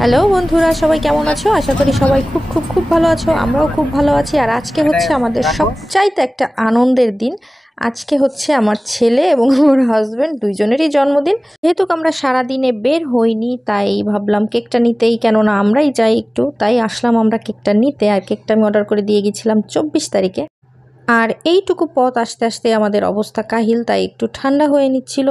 Hello বন্ধুরা, সবাই কেমন আছো? আশা করি সবাই খুব খুব খুব ভালো আছো। আমরাও খুব ভালো আছি। আর আজকে হচ্ছে আমাদের সবচাইতে একটা আনন্দের দিন। আজকে হচ্ছে আমার ছেলে এবং আমার হাজব্যান্ড দুইজনেরই জন্মদিন। যেহেতু আমরা সারাদিনে বের হইনি, তাই ভাবলাম কেকটা নিতেই, কেননা আমরাই যাই একটু, তাই আসলাম আমরা কেকটা নিতে। আর কেকটা আমি অর্ডার করে দিয়ে গেছিলাম 24 তারিখে। আর এইটুকু পথ আসতে আসতে আমাদের অবস্থা কাহিল, তাই একটু ঠান্ডা হয়ে নিচ্ছিল।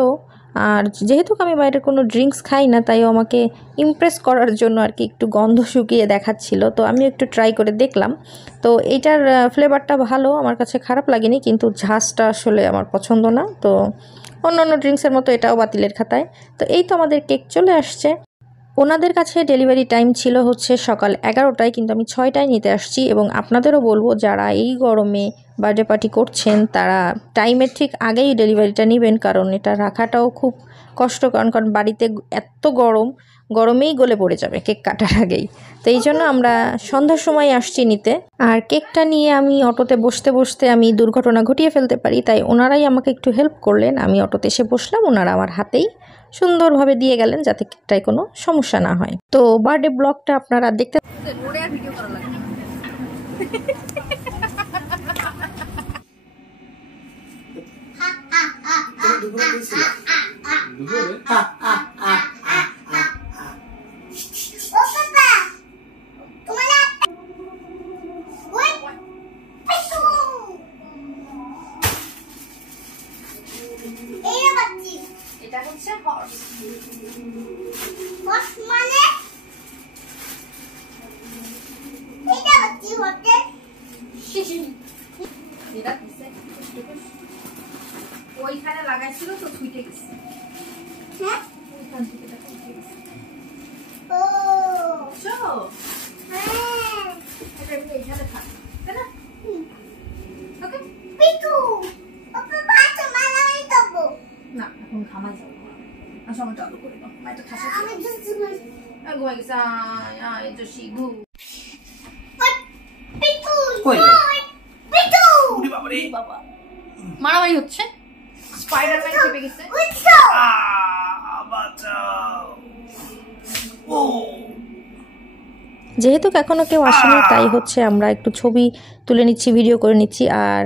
আর যেহেতু আমি বাইরের কোনো ড্রিঙ্কস খাই না, তাই আমাকে ইমপ্রেস করার জন্য আর কি একটু গন্ধ শুকিয়ে দেখাচ্ছিল। তো আমি একটু ট্রাই করে দেখলাম। তো এইটার ফ্লেভারটা ভালো, আমার কাছে খারাপ লাগেনি, কিন্তু ঝাঁজটা আসলে আমার পছন্দ না। তো অন্যান্য ড্রিঙ্কসের মতো এটাও বাতিলের খাতায়। তো এই তো আমাদের কেক চলে আসছে। ওনাদের কাছে ডেলিভারি টাইম ছিল হচ্ছে সকাল 11টায়, কিন্তু আমি 6টায় নিতে আসছি। এবং আপনাদেরও বলবো, যারা এই গরমে বার্থডে পার্টি করছেন তারা টাইমের ঠিক আগেই ডেলিভারিটা নেবেন, কারণ এটা রাখাটাও খুব কষ্ট। কারণ বাড়িতে এত গরমেই গলে পড়ে যাবে কেক কাটার আগেই। তো এই জন্য আমরা সন্ধ্যার সময় আসছি নিতে। আর কেকটা নিয়ে আমি অটোতে বসতে বসতে আমি দুর্ঘটনা ঘটিয়ে ফেলতে পারি, তাই ওনারাই আমাকে একটু হেল্প করলেন। আমি অটোতে এসে বসলাম, ওনারা আমার হাতেই সুন্দরভাবে দিয়ে গেলেন যাতে কেকটায় কোনো সমস্যা না হয়। তো বার্থডে ব্লগটা আপনারা দেখতে এটা হচ্ছে হর্স। হর্স মানে এটা হচ্ছে হতে এটা কিসে ওইখানে লাগাইছিল তো ছুটে গেছে। হ্যাঁ, ওইখান থেকে এটা ছুটে গেছে। ও চো হ্যাঁ, এটা এখানে থাক, তাই না? ওকে পিকু ওপে বাচ্চা মালাই দেবো না, এখন খামাই যাবো। আসো আমি চালু করে দাও, মাইটা খাসা আমি জুসি মারি ঘুমাই গেছে। এই তো শিগু পিকু কই পিকু উড়ি বাবা রে বাবা, মারামারি হচ্ছে। স্পাইডারম্যান চেপে গেছে। বাঁচাও। ও যেহেতু এখনো কেউ আসেনি, তাই হচ্ছে আমরা একটু ছবি তুলে নিচ্ছি, ভিডিও করে নিচ্ছি। আর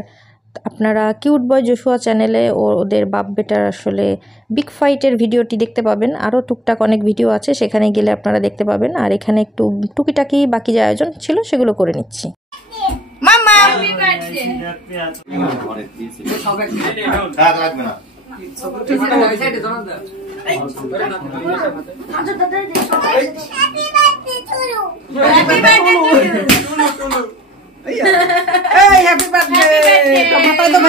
আপনারা কিউট বয় জোশুয়া চ্যানেলে ওদের বাপ বেটার আসলে বিগ ফাইটের ভিডিওটি দেখতে পাবেন। আরও টুকটাক অনেক ভিডিও আছে, সেখানে গেলে আপনারা দেখতে পাবেন। আর এখানে একটু টুকিটাকি বাকি যে আয়োজন ছিল সেগুলো করে নিচ্ছি। মামা হ্যাপি বার্থডে। রাগ লাগবে না। হ্যাপি বার্থডে এই হ্যাপি বার্থডে তো মাথায় দাও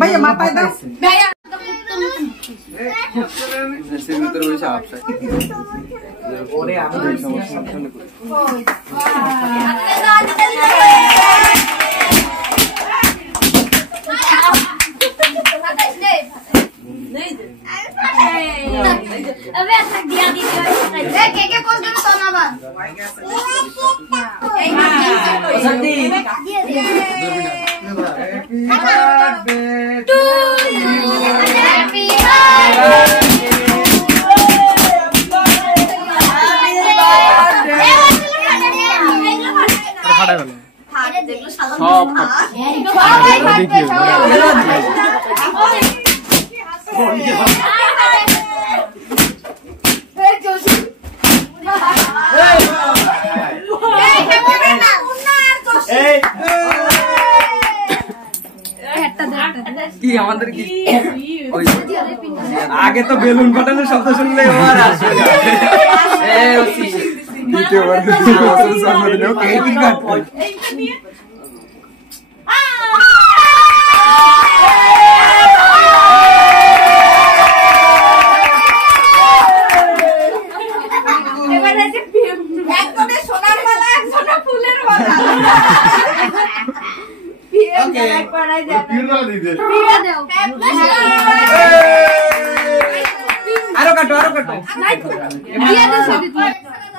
ভাইয়া মাথায় দাও ভাইয়া ওরে আমি আমাদের কি আগে তো বেলুন ফাটানোর শব্দ শুনলে আর আসবে না। দ্বিতীয়বার জন্মদিনেও কেক কাটবে। সোনার মালা, সোনা ফুলের মালা।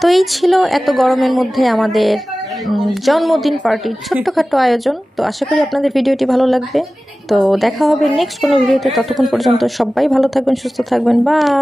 তো এই ছিল এত গরমের মধ্যে আমাদের জন্মদিন পার্টির ছোট্টখাটো আয়োজন। তো আশা করি আপনাদের ভিডিওটি ভালো লাগবে। তো দেখা হবে নেক্সট কোনো ভিডিওতে। ততক্ষণ পর্যন্ত সবাই ভালো থাকবেন, সুস্থ থাকবেন। বাই।